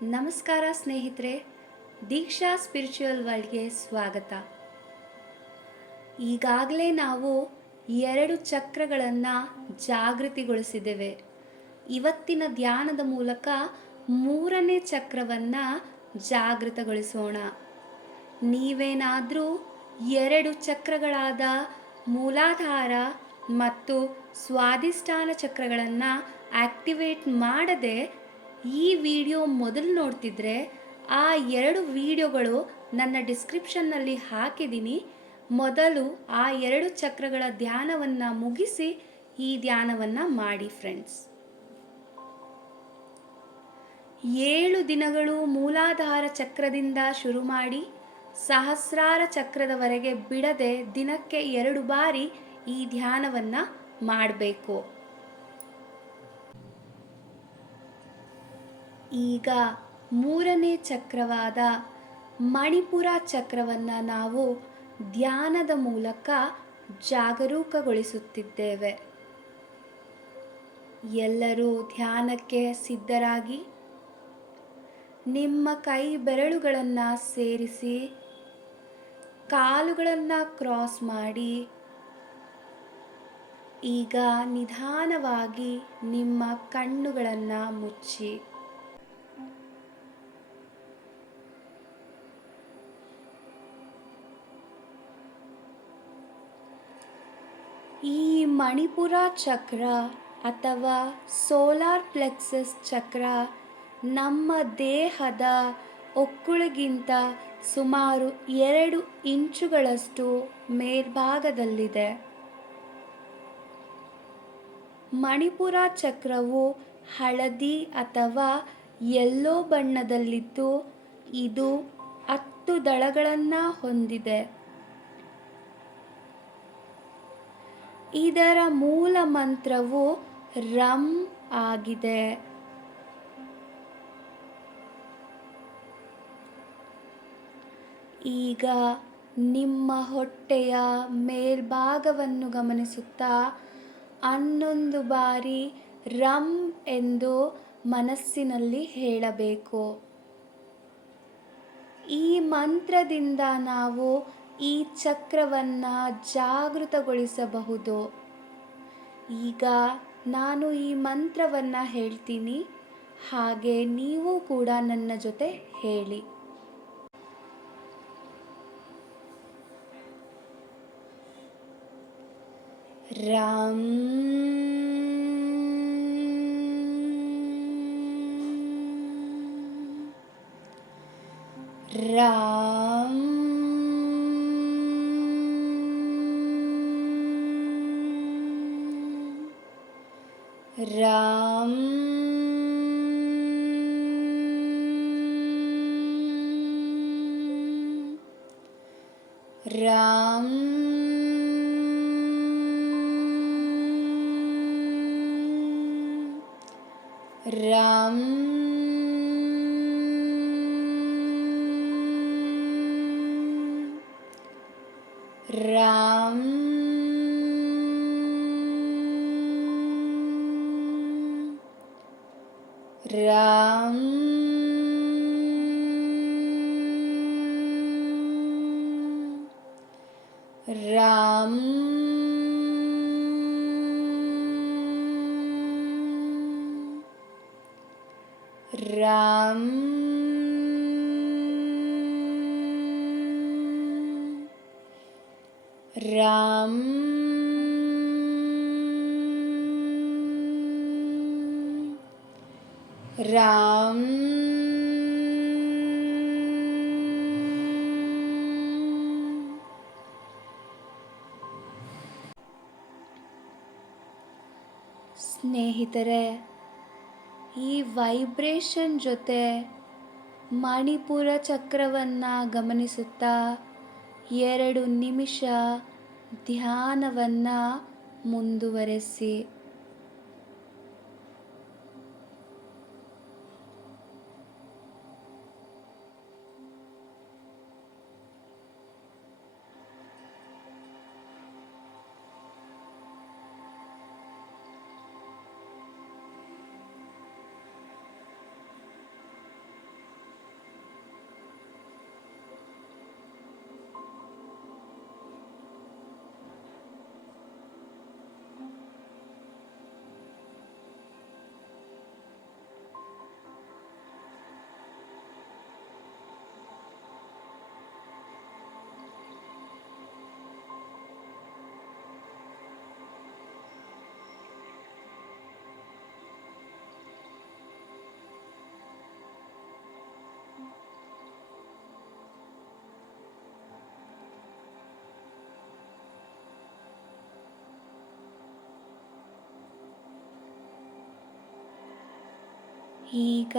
ನಮಸ್ಕಾರ ಸ್ನೇಹಿತರೆ, ದೀಕ್ಷಾ ಸ್ಪಿರಿಚುವಲ್ ವರ್ಲ್ಡ್ಗೆ ಸ್ವಾಗತ. ಈಗಾಗಲೇ ನಾವು 2 ಚಕ್ರಗಳನ್ನು ಜಾಗೃತಿಗೊಳಿಸಿದ್ದೇವೆ. ಇವತ್ತಿನ ಧ್ಯಾನದ ಮೂಲಕ 3ನೇ ಚಕ್ರವನ್ನು ಜಾಗೃತಗೊಳಿಸೋಣ. ನೀವೇನಾದರೂ 2 ಚಕ್ರಗಳಾದ ಮೂಲಾಧಾರ ಮತ್ತು ಸ್ವಾಧಿಷ್ಠಾನ ಚಕ್ರಗಳನ್ನು ಆಕ್ಟಿವೇಟ್ ಮಾಡದೆ ಈ ವಿಡಿಯೋ ಮೊದಲು ನೋಡ್ತಿದ್ರೆ ಆ 2 ವಿಡಿಯೋಗಳು ನನ್ನ ಡಿಸ್ಕ್ರಿಪ್ಷನ್ನಲ್ಲಿ ಹಾಕಿದ್ದೀನಿ. ಮೊದಲು ಆ 2 ಚಕ್ರಗಳ ಧ್ಯಾನವನ್ನು ಮುಗಿಸಿ ಈ ಧ್ಯಾನವನ್ನು ಮಾಡಿ ಫ್ರೆಂಡ್ಸ್. 7 ದಿನಗಳು ಮೂಲಾಧಾರ ಚಕ್ರದಿಂದ ಶುರು ಮಾಡಿ ಸಹಸ್ರಾರ ಚಕ್ರದವರೆಗೆ ಬಿಡದೆ ದಿನಕ್ಕೆ 2 ಬಾರಿ ಈ ಧ್ಯಾನವನ್ನು ಮಾಡಬೇಕು. ಈಗ 3ನೇ ಚಕ್ರವಾದ ಮಣಿಪುರ ಚಕ್ರವನ್ನು ನಾವು ಧ್ಯಾನದ ಮೂಲಕ ಜಾಗರೂಕಗೊಳಿಸುತ್ತಿದ್ದೇವೆ. ಎಲ್ಲರೂ ಧ್ಯಾನಕ್ಕೆ ಸಿದ್ಧರಾಗಿ ನಿಮ್ಮ ಕೈ ಬೆರಳುಗಳನ್ನು ಸೇರಿಸಿ ಕಾಲುಗಳನ್ನು ಕ್ರಾಸ್ ಮಾಡಿ ಈಗ ನಿಧಾನವಾಗಿ ನಿಮ್ಮ ಕಣ್ಣುಗಳನ್ನು ಮುಚ್ಚಿ ಈ ಮಣಿಪುರ ಚಕ್ರ ಅಥವಾ ಸೋಲಾರ್ ಪ್ಲೆಕ್ಸಸ್ ಚಕ್ರ ನಮ್ಮ ದೇಹದ ಹೊಕ್ಕುಳಿಗಿಂತ ಸುಮಾರು 2 ಇಂಚುಗಳಷ್ಟು ಮೇಲ್ಭಾಗದಲ್ಲಿದೆ. ಮಣಿಪುರ ಚಕ್ರವು ಹಳದಿ ಅಥವಾ ಯೆಲ್ಲೋ ಬಣ್ಣದಲ್ಲಿದ್ದು ಇದು 10 ದಳಗಳನ್ನು ಹೊಂದಿದೆ. ಇದರ ಮೂಲ ಮಂತ್ರವು ರಂ ಆಗಿದೆ. ಈಗ ನಿಮ್ಮ ಹೊಟ್ಟೆಯ ಮೇಲ್ಭಾಗವನ್ನು ಗಮನಿಸುತ್ತಾ 11 ಬಾರಿ ರಂ ಎಂದು ಮನಸ್ಸಿನಲ್ಲಿ ಹೇಳಬೇಕು. ಈ ಮಂತ್ರದಿಂದ ನಾವು ಈ ಚಕ್ರವನ್ನು ಜಾಗೃತಗೊಳಿಸಬಹುದು. ಈಗ ನಾನು ಈ ಮಂತ್ರವನ್ನು ಹೇಳ್ತೀನಿ, ಹಾಗೆ ನೀವು ಕೂಡ ನನ್ನ ಜೊತೆ ಹೇಳಿ. ರಾಮ್ ರಾಮ್ ರಾಮ್ ರಾಮ್ ರಾಮ್ ರಾಮ್ ರಾಮ್ ರಾಮ್ ರಾಮ್ ರಾಮ್ ರಾಮ್ ಸ್ನೇಹಿತರೆ, ಈ ವೈಬ್ರೇಷನ್ ಜೊತೆ ಮಣಿಪುರ ಚಕ್ರವನ್ನು ಗಮನಿಸುತ್ತಾ 2 ನಿಮಿಷ ಧ್ಯಾನವನ್ನು ಮುಂದುವರೆಸಿ. ಈಗ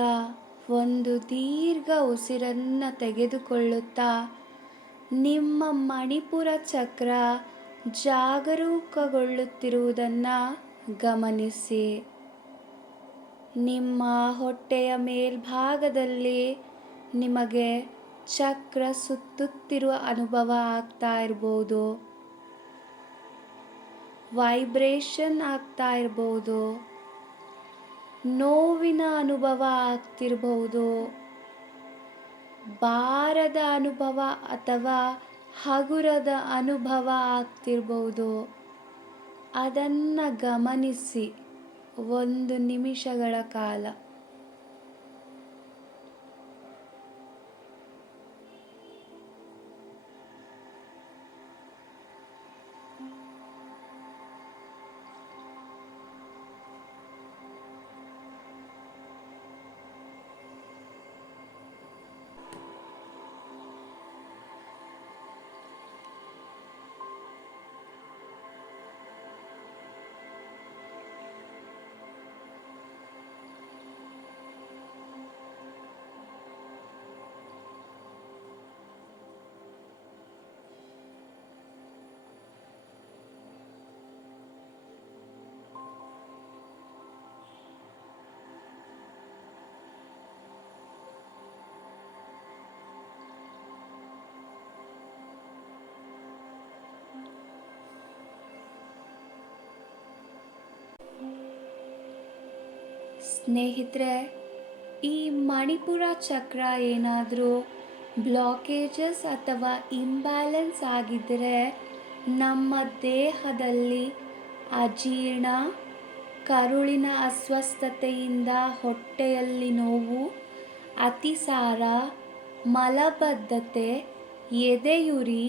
ಒಂದು ದೀರ್ಘ ಉಸಿರನ್ನು ತೆಗೆದುಕೊಳ್ಳುತ್ತಾ ನಿಮ್ಮ ಮಣಿಪುರ ಚಕ್ರ ಜಾಗರೂಕಗೊಳ್ಳುತ್ತಿರುವುದನ್ನು ಗಮನಿಸಿ. ನಿಮ್ಮ ಹೊಟ್ಟೆಯ ಮೇಲ್ಭಾಗದಲ್ಲಿ ನಿಮಗೆ ಚಕ್ರ ಸುತ್ತುತ್ತಿರುವ ಅನುಭವ ಆಗ್ತಾ ಇರ್ಬೋದು, ವೈಬ್ರೇಷನ್ ಆಗ್ತಾ ಇರ್ಬೋದು, ನೋವಿನ ಅನುಭವ ಆಗ್ತಿರ್ಬೋದು, ಭಾರದ ಅನುಭವ ಅಥವಾ ಹಗುರದ ಅನುಭವ ಆಗ್ತಿರ್ಬೋದು. ಅದನ್ನು ಗಮನಿಸಿ 1 ನಿಮಿಷಗಳ ಕಾಲ. ಸ್ನೇಹಿತರೆ, ಈ ಮಣಿಪುರ ಚಕ್ರ ಏನಾದರೂ ಬ್ಲಾಕೇಜಸ್ ಅಥವಾ ಇಂಬ್ಯಾಲೆನ್ಸ್ ಆಗಿದ್ದರೆ ನಮ್ಮ ದೇಹದಲ್ಲಿ ಅಜೀರ್ಣ, ಕರುಳಿನ ಅಸ್ವಸ್ಥತೆಯಿಂದ ಹೊಟ್ಟೆಯಲ್ಲಿ ನೋವು, ಅತಿಸಾರ, ಮಲಬದ್ಧತೆ, ಎದೆಯುರಿ,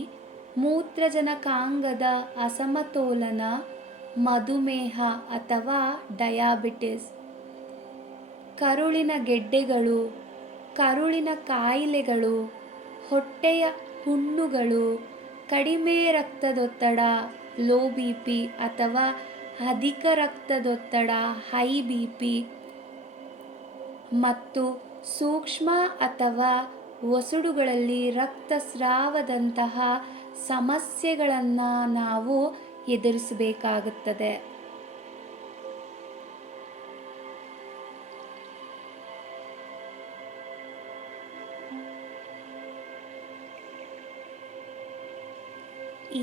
ಮೂತ್ರಜನಕಾಂಗದ ಅಸಮತೋಲನ, ಮಧುಮೇಹ ಅಥವಾ ಡಯಾಬಿಟಿಸ್, ಕರುಳಿನ ಗೆಡ್ಡೆಗಳು, ಕರುಳಿನ ಕಾಯಿಲೆಗಳು, ಹೊಟ್ಟೆಯ ಹುಣ್ಣುಗಳು, ಕಡಿಮೆ ರಕ್ತದೊತ್ತಡ ಲೋ ಬಿ ಪಿ ಅಥವಾ ಅಧಿಕ ರಕ್ತದೊತ್ತಡ ಹೈ ಬಿ ಪಿ ಮತ್ತು ಸೂಕ್ಷ್ಮ ಅಥವಾ ವಸುಡುಗಳಲ್ಲಿ ರಕ್ತಸ್ರಾವದಂತಹ ಸಮಸ್ಯೆಗಳನ್ನು ನಾವು ಎದುರಿಸಬೇಕಾಗುತ್ತದೆ.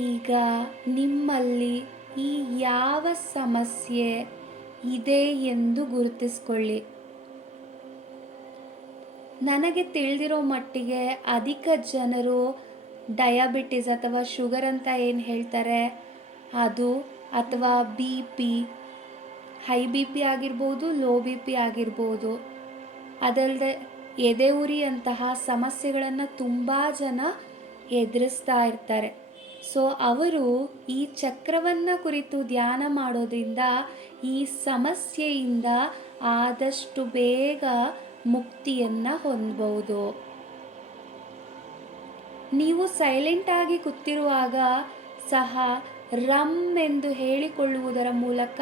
ಈಗ ನಿಮ್ಮಲ್ಲಿ ಈ ಯಾವ ಸಮಸ್ಯೆ ಇದೆ ಎಂದು ಗುರುತಿಸಿಕೊಳ್ಳಿ. ನನಗೆ ತಿಳಿದಿರೋ ಮಟ್ಟಿಗೆ ಅಧಿಕ ಜನರು ಡಯಾಬಿಟಿಸ್ ಅಥವಾ ಶುಗರ್ ಅಂತ ಏನು ಹೇಳ್ತಾರೆ ಅದು, ಅಥವಾ B P, high B P ಆಗಿರ್ಬೋದು, ಲೋ ಬಿ ಪಿ ಆಗಿರ್ಬೋದು, ಅದಲ್ಲದೆ ಎದೆ ಉರಿಯಂತಹ ಸಮಸ್ಯೆಗಳನ್ನು ತುಂಬ ಜನ ಎದುರಿಸ್ತಾ ಇರ್ತಾರೆ. ಸೊ ಅವರು ಈ ಚಕ್ರವನ್ನು ಕುರಿತು ಧ್ಯಾನ ಮಾಡೋದ್ರಿಂದ ಈ ಸಮಸ್ಯೆಯಿಂದ ಆದಷ್ಟು ಬೇಗ ಮುಕ್ತಿಯನ್ನು ಹೊಂದಬಹುದು. ನೀವು ಸೈಲೆಂಟಾಗಿ ಕೂತಿರುವಾಗ ಸಹ ರಮ್ ಎಂದು ಹೇಳಿಕೊಳ್ಳುವುದರ ಮೂಲಕ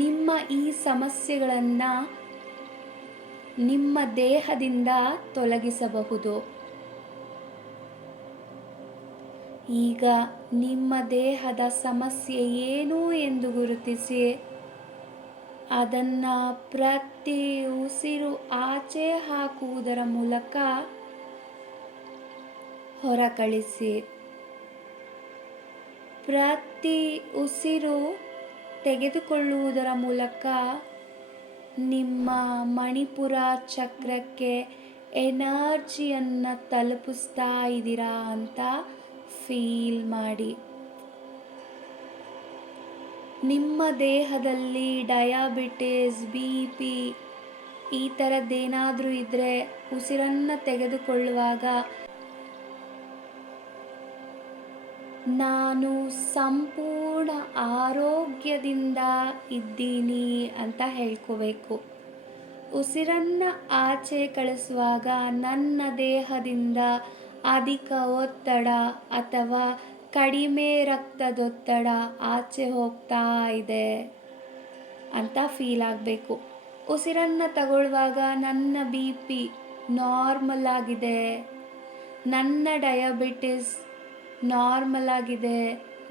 ನಿಮ್ಮ ಈ ಸಮಸ್ಯೆಗಳನ್ನು ನಿಮ್ಮ ದೇಹದಿಂದ ತೊಲಗಿಸಬಹುದು. ಈಗ ನಿಮ್ಮ ದೇಹದ ಸಮಸ್ಯೆ ಏನು ಎಂದು ಗುರುತಿಸಿ ಅದನ್ನು ಪ್ರತಿ ಉಸಿರು ಆಚೆ ಹಾಕುವುದರ ಮೂಲಕ ಹೊರಕಳಿಸಿ. ಪ್ರತಿ ಉಸಿರು ತೆಗೆದುಕೊಳ್ಳುವುದರ ಮೂಲಕ ನಿಮ್ಮ ಮಣಿಪುರ ಚಕ್ರಕ್ಕೆ ಎನರ್ಜಿಯನ್ನು ತಲುಪಿಸ್ತಾ ಇದ್ದೀರಾ ಅಂತ ಫೀಲ್ ಮಾಡಿ. ನಿಮ್ಮ ದೇಹದಲ್ಲಿ ಡಯಾಬಿಟಿಸ್, ಬಿ ಪಿ ಈ ಥರದ್ದೇನಾದರೂ ಇದ್ದರೆ ಉಸಿರನ್ನು ತೆಗೆದುಕೊಳ್ಳುವಾಗ ನಾನು ಸಂಪೂರ್ಣ ಆರೋಗ್ಯದಿಂದ ಇದ್ದೀನಿ ಅಂತ ಹೇಳ್ಕೋಬೇಕು. ಉಸಿರನ್ನು ಆಚೆ ಕಳಿಸುವಾಗ ನನ್ನ ದೇಹದಿಂದ ಅಧಿಕ ಒತ್ತಡ ಅಥವಾ ಕಡಿಮೆ ರಕ್ತದೊತ್ತಡ ಆಚೆ ಹೋಗ್ತಾ ಇದೆ ಅಂತ ಫೀಲ್ ಆಗಬೇಕು. ಉಸಿರನ್ನು ತಗೊಳ್ಳುವಾಗ ನನ್ನ ಬಿ ಪಿ ನಾರ್ಮಲ್ ಆಗಿದೆ, ನನ್ನ ಡಯಾಬಿಟಿಸ್ ನಾರ್ಮಲ್ ಆಗಿದೆ,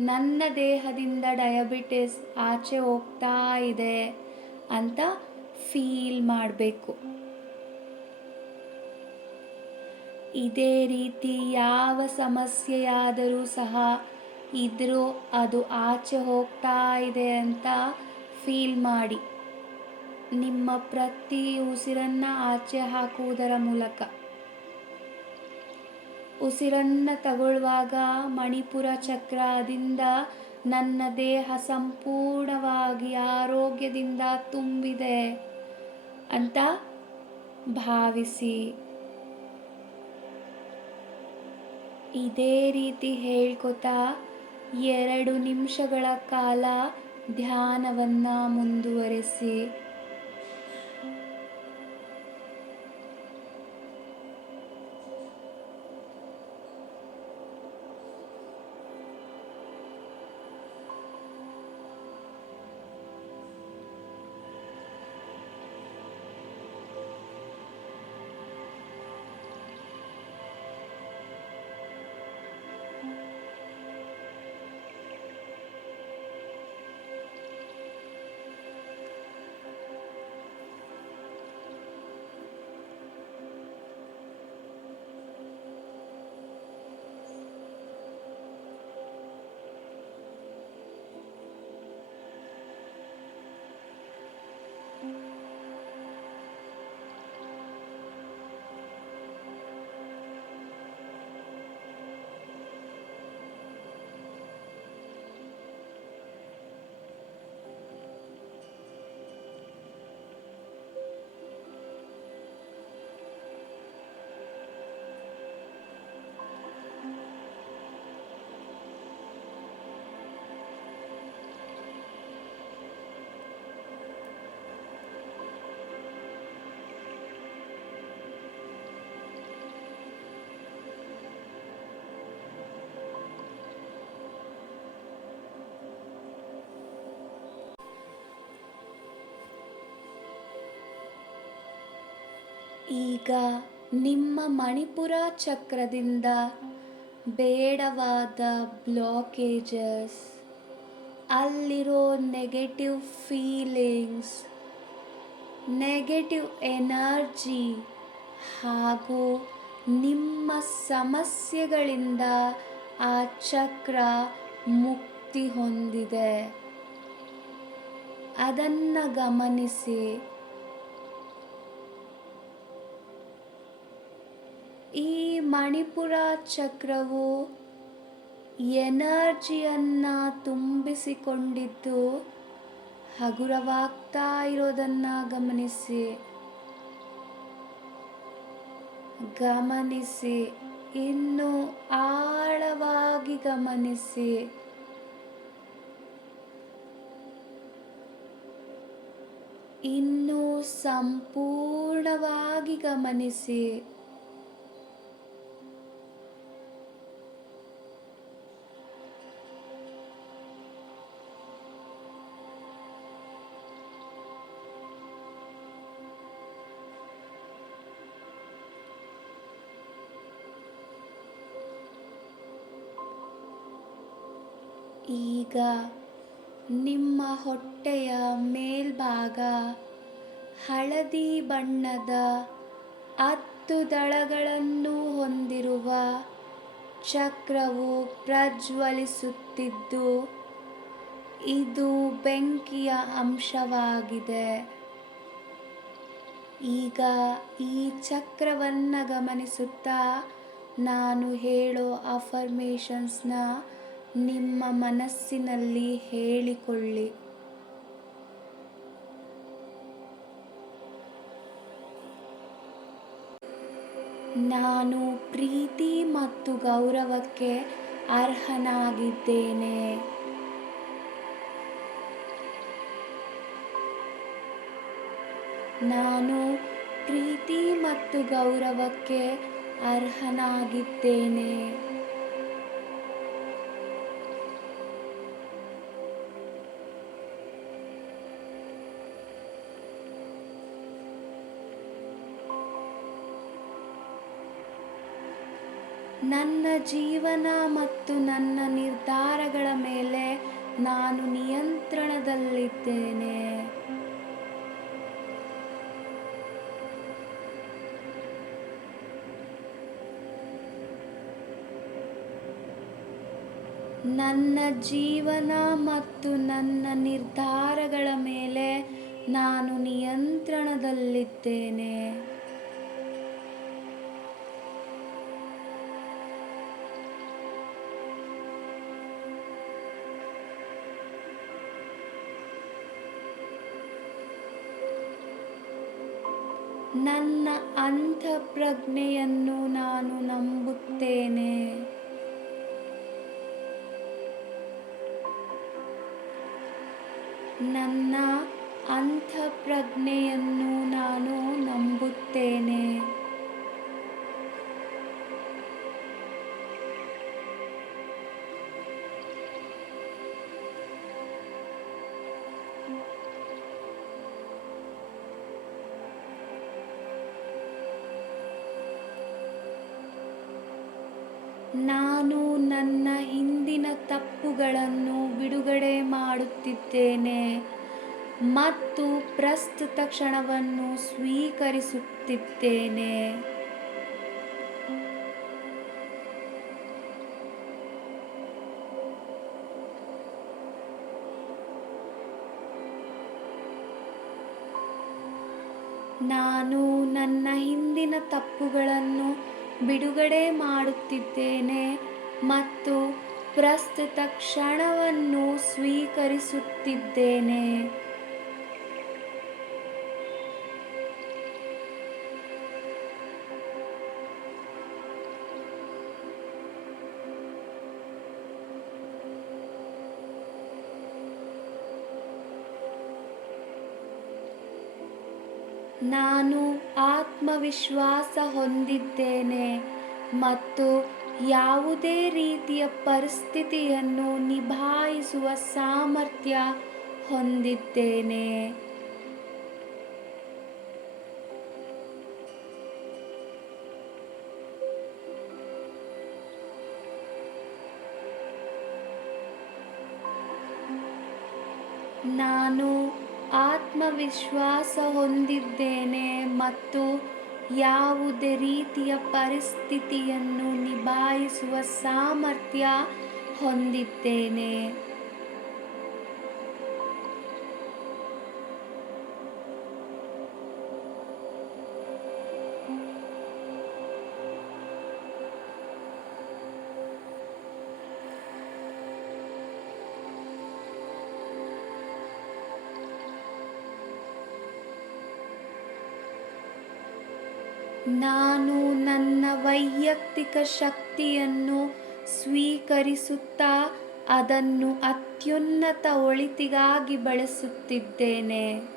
ನನ್ನ ದೇಹದಿಂದ ಡಯಾಬಿಟಿಸ್ ಆಚೆ ಹೋಗ್ತಾ ಇದೆ ಅಂತ ಫೀಲ್ ಮಾಡಬೇಕು. ಇದೇ ರೀತಿ ಯಾವ ಸಮಸ್ಯೆಯಾದರೂ ಸಹ ಇದ್ರೂ ಅದು ಆಚೆ ಹೋಗ್ತಾ ಇದೆ ಅಂತ ಫೀಲ್ ಮಾಡಿ. ನಿಮ್ಮ ಪ್ರತಿ ಉಸಿರನ್ನು ಆಚೆ ಹಾಕುವುದರ ಮೂಲಕ. ಉಸಿರನ್ನು ತಗೊಳ್ಳುವಾಗ ಮಣಿಪುರ ಚಕ್ರದಿಂದ ನನ್ನ ದೇಹ ಸಂಪೂರ್ಣವಾಗಿ ಆರೋಗ್ಯದಿಂದ ತುಂಬಿದೆ ಅಂತ ಭಾವಿಸಿ. ಇದೇ ರೀತಿ ಹೇಳ್ಕೊತಾ 2 ನಿಮಿಷಗಳ ಕಾಲ ಧ್ಯಾನವನ್ನು ಮುಂದುವರೆಸಿ. ಈಗ ನಿಮ್ಮ ಮಣಿಪುರ ಚಕ್ರದಿಂದ ಬೇಡವಾದ ಬ್ಲಾಕೇಜಸ್, ಅಲ್ಲಿರೋ ನೆಗೆಟಿವ್ ಫೀಲಿಂಗ್ಸ್, ನೆಗೆಟಿವ್ ಎನರ್ಜಿ ಹಾಗೂ ನಿಮ್ಮ ಸಮಸ್ಯೆಗಳಿಂದ ಆ ಚಕ್ರ ಮುಕ್ತಿ ಹೊಂದಿದೆ. ಅದನ್ನು ಗಮನಿಸಿ. ಈ ಮಣಿಪುರ ಚಕ್ರವು ಎನರ್ಜಿಯನ್ನು ತುಂಬಿಸಿಕೊಂಡಿದ್ದು ಹಗುರವಾಗ್ತಾ ಇರೋದನ್ನು ಗಮನಿಸಿ. ಇನ್ನು ಆಳವಾಗಿ ಗಮನಿಸಿ. ಇನ್ನು ಸಂಪೂರ್ಣವಾಗಿ ಗಮನಿಸಿ. ಈಗ ನಿಮ್ಮ ಹೊಟ್ಟೆಯ ಮೇಲ್ಭಾಗ ಹಳದಿ ಬಣ್ಣದ 10 ದಳಗಳನ್ನು ಹೊಂದಿರುವ ಚಕ್ರವು ಪ್ರಜ್ವಲಿಸುತ್ತಿದ್ದು, ಇದು ಬೆಂಕಿಯ ಅಂಶವಾಗಿದೆ. ಈಗ ಈ ಚಕ್ರವನ್ನು ಗಮನಿಸುತ್ತಾ ನಾನು ಹೇಳೋ ಅಫರ್ಮೇಷನ್ಸ್ನ ನಿಮ್ಮ ಮನಸ್ಸಿನಲ್ಲಿ ಹೇಳಿಕೊಳ್ಳಿ. ನಾನು ಪ್ರೀತಿ ಮತ್ತು ಗೌರವಕ್ಕೆ ಅರ್ಹನಾಗಿದ್ದೇನೆ. ನಾನು ಪ್ರೀತಿ ಮತ್ತು ಗೌರವಕ್ಕೆ ಅರ್ಹನಾಗಿದ್ದೇನೆ. ನನ್ನ ಜೀವನ ಮತ್ತು ನನ್ನ ನಿರ್ಧಾರಗಳ ಮೇಲೆ ನಾನು ನಿಯಂತ್ರಣದಲ್ಲಿದ್ದೇನೆ. ನನ್ನ ಜೀವನ ಮತ್ತು ನನ್ನ ನಿರ್ಧಾರಗಳ ಮೇಲೆ ನಾನು ನಿಯಂತ್ರಣದಲ್ಲಿದ್ದೇನೆ. ನನ್ನ ಅಂತಃಪ್ರಜ್ಞೆಯನ್ನು ನಾನು ನಂಬುತ್ತೇನೆ. ನನ್ನ ಅಂತಃಪ್ರಜ್ಞೆಯನ್ನು ನಾನು ನಂಬುತ್ತೇನೆ. ನಾನು ನನ್ನ ಹಿಂದಿನ ತಪ್ಪುಗಳನ್ನು ಬಿಡುಗಡೆ ಮಾಡುತ್ತಿದ್ದೇನೆ ಮತ್ತು ಪ್ರಸ್ತುತ ಕ್ಷಣವನ್ನು ಸ್ವೀಕರಿಸುತ್ತಿದ್ದೇನೆ. ನಾನು ನನ್ನ ಹಿಂದಿನ ತಪ್ಪುಗಳನ್ನು ಬಿಡುಗಡೆ ಮಾಡುತ್ತಿದ್ದೇನೆ ಮತ್ತು ಪ್ರಸ್ತುತ ಕ್ಷಣವನ್ನು ಸ್ವೀಕರಿಸುತ್ತಿದ್ದೇನೆ. ನಾನು ಆತ್ಮವಿಶ್ವಾಸ ಹೊಂದಿದ್ದೇನೆ ಮತ್ತು ಯಾವುದೇ ರೀತಿಯ ಪರಿಸ್ಥಿತಿಯನ್ನು ನಿಭಾಯಿಸುವ ಸಾಮರ್ಥ್ಯ ಹೊಂದಿದ್ದೇನೆ. ನಾನು ಆತ್ಮವಿಶ್ವಾಸ ಹೊಂದಿದ್ದೇನೆ ಮತ್ತು ಯಾವುದೇ ರೀತಿಯ ಪರಿಸ್ಥಿತಿಯನ್ನು ನಿಭಾಯಿಸುವ ಸಾಮರ್ಥ್ಯ ಹೊಂದಿದ್ದೇನೆ. ನಾನು ನನ್ನ ವೈಯಕ್ತಿಕ ಶಕ್ತಿಯನ್ನು ಸ್ವೀಕರಿಸುತ್ತಾ ಅದನ್ನು ಅತ್ಯುನ್ನತ ಒಳಿತಿಗಾಗಿ ಬಳಸುತ್ತಿದ್ದೇನೆ.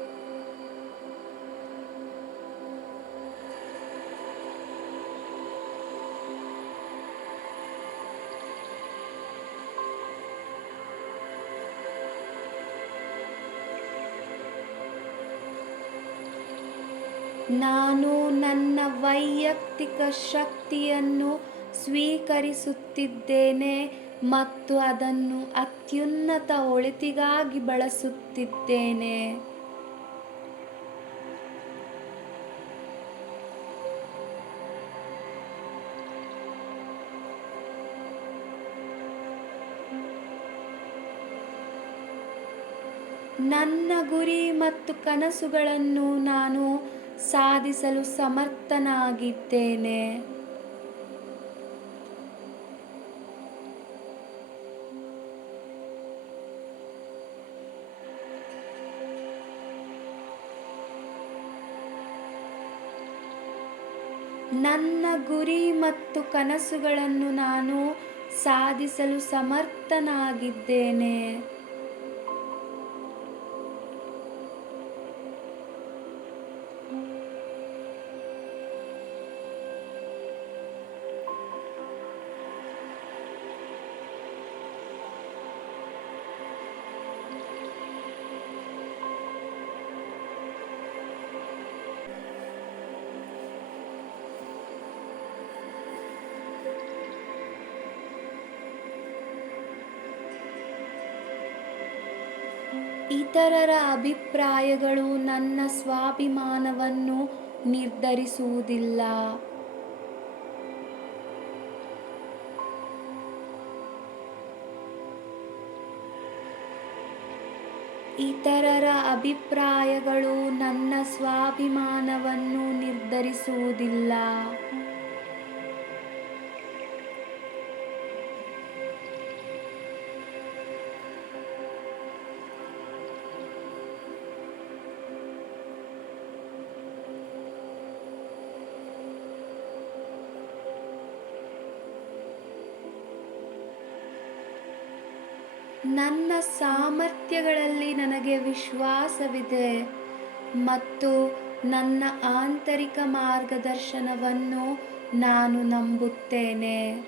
ನಾನು ನನ್ನ ವೈಯಕ್ತಿಕ ಶಕ್ತಿಯನ್ನು ಸ್ವೀಕರಿಸುತ್ತಿದ್ದೇನೆ ಮತ್ತು ಅದನ್ನು ಅತ್ಯುನ್ನತ ಒಳಿತಿಗಾಗಿ ಬಳಸುತ್ತಿದ್ದೇನೆ. ನನ್ನ ಗುರಿ ಮತ್ತು ಕನಸುಗಳನ್ನು ನಾನು ಸಾಧಿಸಲು ಸಮರ್ಥನಾಗಿದ್ದೇನೆ. ನನ್ನ ಗುರಿ ಮತ್ತು ಕನಸುಗಳನ್ನು ನಾನು ಸಾಧಿಸಲು ಸಮರ್ಥನಾಗಿದ್ದೇನೆ. ಇತರರ ಅಭಿಪ್ರಾಯಗಳು ನನ್ನ ಸ್ವಾಭಿಮಾನವನ್ನು ನಿರ್ಧರಿಸುವುದಿಲ್ಲ. ಇತರರ ಅಭಿಪ್ರಾಯಗಳು ನನ್ನ ಸ್ವಾಭಿಮಾನವನ್ನು ನಿರ್ಧರಿಸುವುದಿಲ್ಲ. ನನ್ನ ಸಾಮರ್ಥ್ಯಗಳಲ್ಲಿ ನನಗೆ ವಿಶ್ವಾಸವಿದೆ ಮತ್ತು ನನ್ನ ಆಂತರಿಕ ಮಾರ್ಗದರ್ಶನವನ್ನು ನಾನು ನಂಬುತ್ತೇನೆ.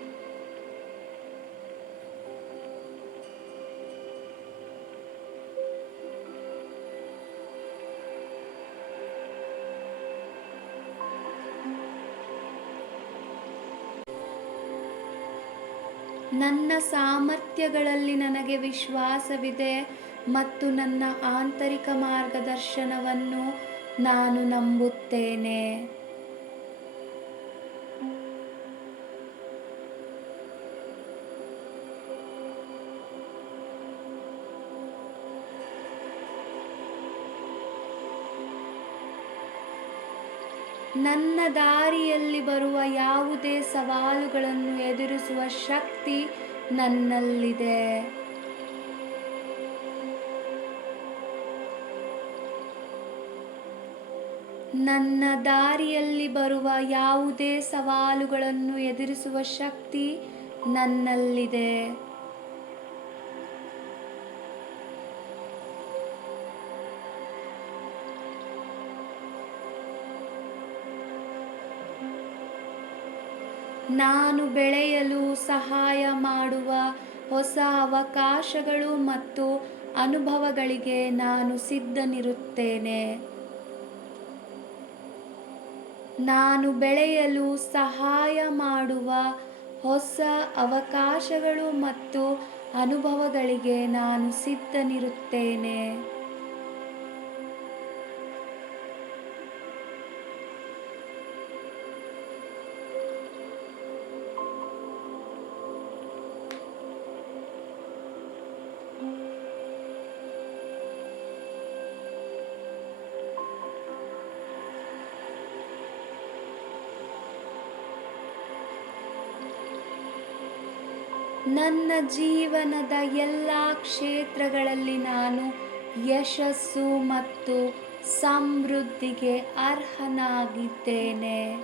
ನನ್ನ ಸಾಮರ್ಥ್ಯಗಳಲ್ಲಿ ನನಗೆ ವಿಶ್ವಾಸವಿದೆ ಮತ್ತು ನನ್ನ ಆಂತರಿಕ ಮಾರ್ಗದರ್ಶನವನ್ನು ನಾನು ನಂಬುತ್ತೇನೆ. ನನ್ನ ದಾರಿಯಲ್ಲಿ ಬರುವ ಯಾವುದೇ ಸವಾಲುಗಳನ್ನು ಎದುರಿಸುವ ಶಕ್ತಿ ನನ್ನಲ್ಲಿದೆ. ನನ್ನ ದಾರಿಯಲ್ಲಿ ಬರುವ ಯಾವುದೇ ಸವಾಲುಗಳನ್ನು ಎದುರಿಸುವ ಶಕ್ತಿ ನನ್ನಲ್ಲಿದೆ. ನಾನು ಬೆಳೆಯಲು ಸಹಾಯ ಮಾಡುವ ಹೊಸ ಅವಕಾಶಗಳು ಮತ್ತು ಅನುಭವಗಳಿಗೆ ನಾನು ಸಿದ್ಧನಿರುತ್ತೇನೆ. ನಾನು ಬೆಳೆಯಲು ಸಹಾಯ ಮಾಡುವ ಹೊಸ ಅವಕಾಶಗಳು ಮತ್ತು ಅನುಭವಗಳಿಗೆ ನಾನು ಸಿದ್ಧನಿರುತ್ತೇನೆ. ನನ್ನ ಜೀವನದ ಎಲ್ಲ ಕ್ಷೇತ್ರಗಳಲ್ಲಿ ನಾನು ಯಶಸ್ಸು ಮತ್ತು ಸಮೃದ್ಧಿಗೆ ಅರ್ಹನಾಗಿದ್ದೇನೆ.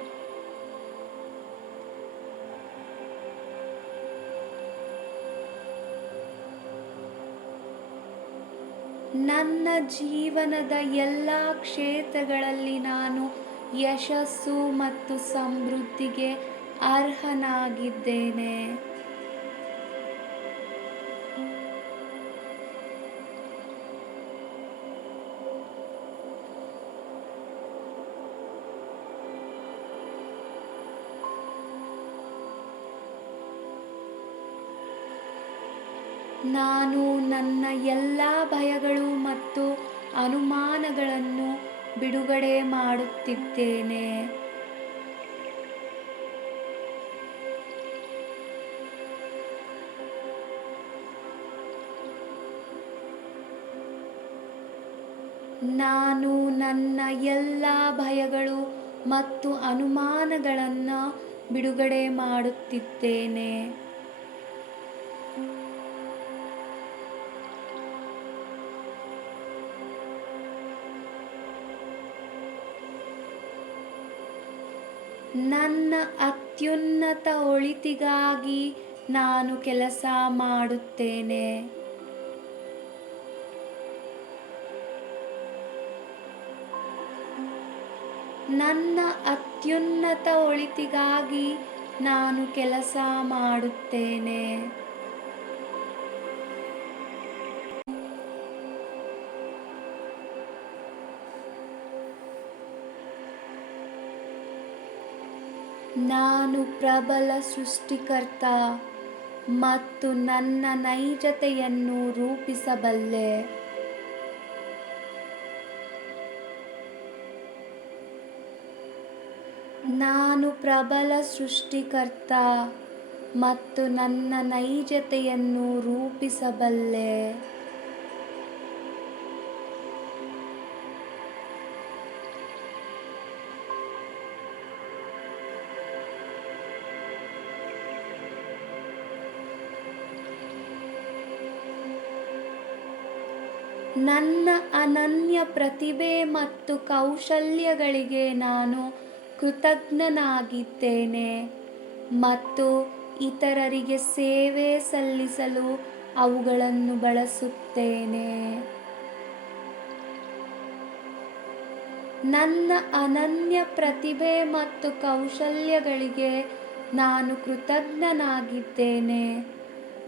ನನ್ನ ಜೀವನದ ಎಲ್ಲ ಕ್ಷೇತ್ರಗಳಲ್ಲಿ ನಾನು ಯಶಸ್ಸು ಮತ್ತು ಸಮೃದ್ಧಿಗೆ ಅರ್ಹನಾಗಿದ್ದೇನೆ. ನಾನು ನನ್ನ ಎಲ್ಲ ಭಯಗಳು ಮತ್ತು ಅನುಮಾನಗಳನ್ನು ಬಿಡುಗಡೆ ಮಾಡುತ್ತಿದ್ದೇನೆ. ನಾನು ನನ್ನ ಎಲ್ಲ ಭಯಗಳು ಮತ್ತು ಅನುಮಾನಗಳನ್ನು ಬಿಡುಗಡೆ ಮಾಡುತ್ತಿದ್ದೇನೆ. ನನ್ನ ಅತ್ಯುನ್ನತ ಒಳಿತಿಗಾಗಿ ನಾನು ಕೆಲಸ ಮಾಡುತ್ತೇನೆ. ನನ್ನ ಅತ್ಯುನ್ನತ ಒಳಿತಿಗಾಗಿ ನಾನು ಕೆಲಸ ಮಾಡುತ್ತೇನೆ. ನಾನು ಪ್ರಬಲ ಸೃಷ್ಟಿಕರ್ತ ಮತ್ತು ನನ್ನ ನೈಜತೆಯನ್ನು ರೂಪಿಸಬಲ್ಲೆ. ನಾನು ಪ್ರಬಲ ಸೃಷ್ಟಿಕರ್ತ ಮತ್ತು ನನ್ನ ನೈಜತೆಯನ್ನು ರೂಪಿಸಬಲ್ಲೆ. ನನ್ನ ಅನನ್ಯ ಪ್ರತಿಭೆ ಮತ್ತು ಕೌಶಲ್ಯಗಳಿಗೆ ನಾನು ಕೃತಜ್ಞನಾಗಿದ್ದೇನೆ ಮತ್ತು ಇತರರಿಗೆ ಸೇವೆ ಸಲ್ಲಿಸಲು ಅವುಗಳನ್ನು ಬಳಸುತ್ತೇನೆ. ನನ್ನ ಅನನ್ಯ ಪ್ರತಿಭೆ ಮತ್ತು ಕೌಶಲ್ಯಗಳಿಗೆ ನಾನು ಕೃತಜ್ಞನಾಗಿದ್ದೇನೆ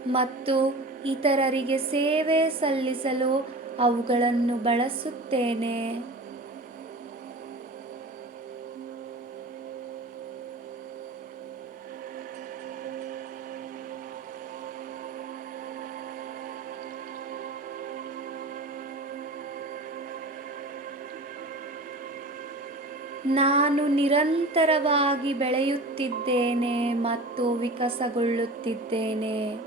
ಮತ್ತು ಇತರರಿಗೆ ಸೇವೆ ಸಲ್ಲಿಸಲು ಅವುಗಳನ್ನು ಬಳಸುತ್ತೇನೆ. ನಾನು ನಿರಂತರವಾಗಿ ಬೆಳೆಯುತ್ತಿದ್ದೇನೆ ಮತ್ತು ವಿಕಸನಗೊಳ್ಳುತ್ತಿದ್ದೇನೆ.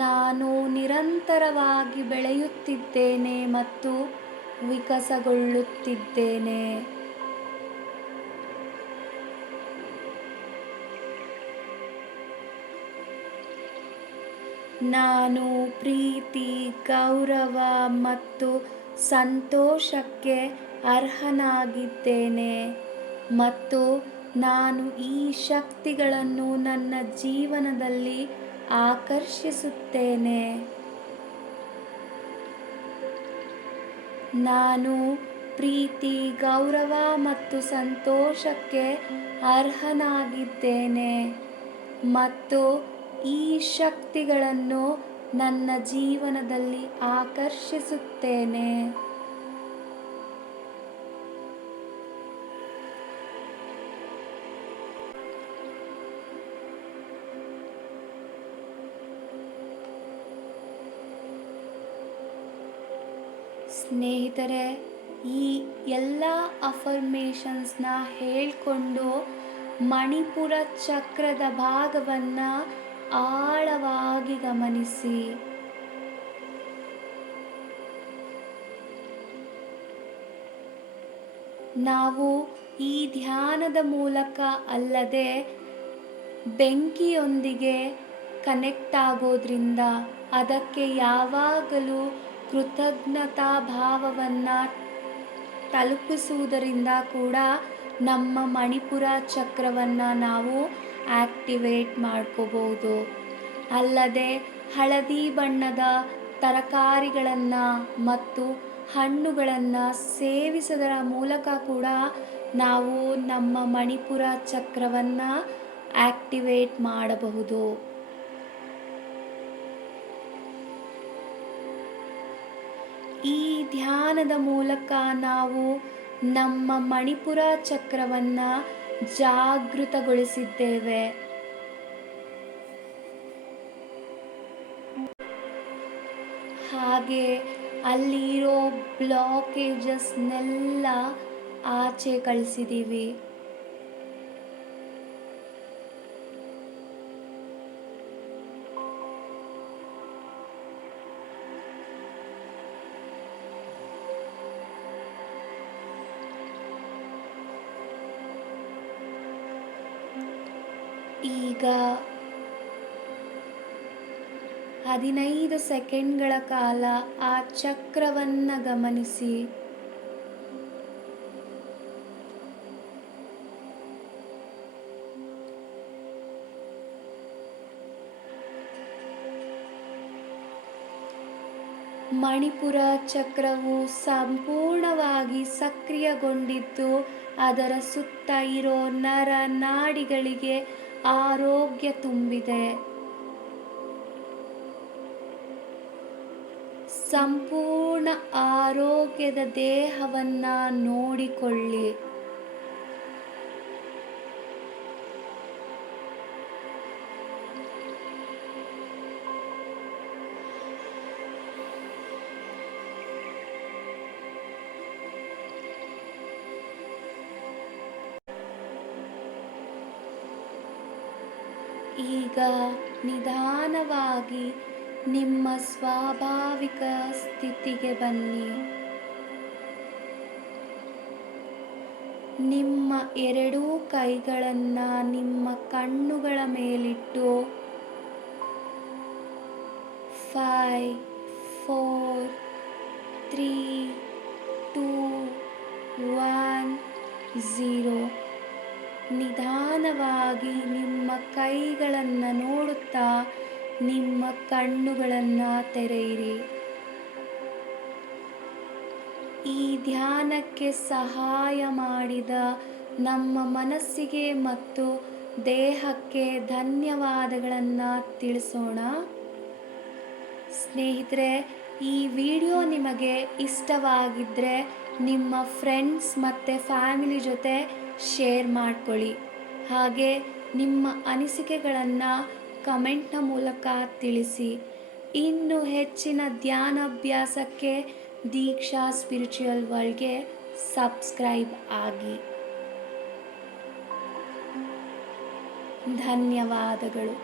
ನಾನು ನಿರಂತರವಾಗಿ ಬೆಳೆಯುತ್ತಿದ್ದೇನೆ ಮತ್ತು ವಿಕಸನಗೊಳ್ಳುತ್ತಿದ್ದೇನೆ. ನಾನು ಪ್ರೀತಿ, ಗೌರವ ಮತ್ತು ಸಂತೋಷಕ್ಕೆ ಅರ್ಹನಾಗಿದ್ದೇನೆ ಮತ್ತು ನಾನು ಈ ಶಕ್ತಿಗಳನ್ನು ನನ್ನ ಜೀವನದಲ್ಲಿ ಆಕರ್ಷಿಸುತ್ತೇನೆ. ನಾನು ಪ್ರೀತಿ, ಗೌರವ ಮತ್ತು ಸಂತೋಷಕ್ಕೆ ಅರ್ಹನಾಗಿದ್ದೇನೆ ಮತ್ತು ಈ ಶಕ್ತಿಗಳನ್ನು ನನ್ನ ಜೀವನದಲ್ಲಿ ಆಕರ್ಷಿಸುತ್ತೇನೆ. ಸ್ನೇಹಿತರೆ, ಈ ಎಲ್ಲ ಅಫರ್ಮೇಷನ್ಸ್ನ ಹೇಳಿಕೊಂಡು ಮಣಿಪುರ ಚಕ್ರದ ಭಾಗವನ್ನು ಆಳವಾಗಿ ಗಮನಿಸಿ. ನಾವು ಈ ಧ್ಯಾನದ ಮೂಲಕ ಅಲ್ಲದೆ ಬೆಂಕಿಯೊಂದಿಗೆ ಕನೆಕ್ಟ್ ಆಗೋದ್ರಿಂದ ಅದಕ್ಕೆ ಯಾವಾಗಲೂ ಕೃತಜ್ಞತಾ ಭಾವವನ್ನು ತಲುಪಿಸುವುದರಿಂದ ಕೂಡ ನಮ್ಮ ಮಣಿಪುರ ಚಕ್ರವನ್ನು ನಾವು ಆಕ್ಟಿವೇಟ್ ಮಾಡ್ಕೋಬೋದು. ಅಲ್ಲದೆ ಹಳದಿ ಬಣ್ಣದ ತರಕಾರಿಗಳನ್ನು ಮತ್ತು ಹಣ್ಣುಗಳನ್ನು ಸೇವಿಸೋದರ ಮೂಲಕ ಕೂಡ ನಾವು ನಮ್ಮ ಮಣಿಪುರ ಚಕ್ರವನ್ನು ಆಕ್ಟಿವೇಟ್ ಮಾಡಬಹುದು. ಈ ಧ್ಯಾನದ ಮೂಲಕ ನಾವು ನಮ್ಮ ಮಣಿಪುರ ಚಕ್ರವನ್ನು ಜಾಗೃತಗೊಳಿಸಿದ್ದೇವೆ. ಹಾಗೆ ಅಲ್ಲಿರೋ ಬ್ಲಾಕೇಜಸ್ನೆಲ್ಲ ಆಚೆ ಕಳಿಸಿದ್ದೀವಿ. ಈಗ 15 ಸೆಕೆಂಡ್ಗಳ ಕಾಲ ಆ ಚಕ್ರವನ್ನು ಗಮನಿಸಿ. ಮಣಿಪುರ ಚಕ್ರವು ಸಂಪೂರ್ಣವಾಗಿ ಸಕ್ರಿಯಗೊಂಡಿದ್ದು ಅದರ ಸುತ್ತ ಇರೋ ನರ ನಾಡಿಗಳಿಗೆ ಆರೋಗ್ಯ ತುಂಬಿದೆ. ಸಂಪೂರ್ಣ ಆರೋಗ್ಯದ ದೇಹವನ್ನು ನೋಡಿಕೊಳ್ಳಿ. ಈಗ ನಿಧಾನವಾಗಿ ನಿಮ್ಮ ಸ್ವಾಭಾವಿಕ ಸ್ಥಿತಿಗೆ ಬನ್ನಿ. ನಿಮ್ಮ ಎರಡೂ ಕೈಗಳನ್ನು ನಿಮ್ಮ ಕಣ್ಣುಗಳ ಮೇಲಿಟ್ಟು 5 4 3 2 1 0 ನಿಧಾನವಾಗಿ ನಿಮ್ಮ ಕೈಗಳನ್ನು ನೋಡುತ್ತಾ ನಿಮ್ಮ ಕಣ್ಣುಗಳನ್ನು ತೆರೆಯಿರಿ. ಈ ಧ್ಯಾನಕ್ಕೆ ಸಹಾಯ ಮಾಡಿದ ನಮ್ಮ ಮನಸ್ಸಿಗೆ ಮತ್ತು ದೇಹಕ್ಕೆ ಧನ್ಯವಾದಗಳನ್ನು ತಿಳಿಸೋಣ. ಸ್ನೇಹಿತರೆ, ಈ ವಿಡಿಯೋ ನಿಮಗೆ ಇಷ್ಟವಾಗಿದ್ದರೆ ನಿಮ್ಮ ಫ್ರೆಂಡ್ಸ್ ಮತ್ತು ಫ್ಯಾಮಿಲಿ ಜೊತೆ ಶೇರ್ ಮಾಡ್ಕೊಳ್ಳಿ. ಹಾಗೆ ನಿಮ್ಮ ಅನಿಸಿಕೆಗಳನ್ನು ಕಮೆಂಟ್ನ ಮೂಲಕ ತಿಳಿಸಿ. ಇನ್ನು ಹೆಚ್ಚಿನ ಧ್ಯಾನಾಭ್ಯಾಸಕ್ಕೆ ದೀಕ್ಷಾ ಸ್ಪಿರಿಚುವಲ್ ವರ್ಲ್ಡ್ಗೆ ಸಬ್ಸ್ಕ್ರೈಬ್ ಆಗಿ. ಧನ್ಯವಾದಗಳು.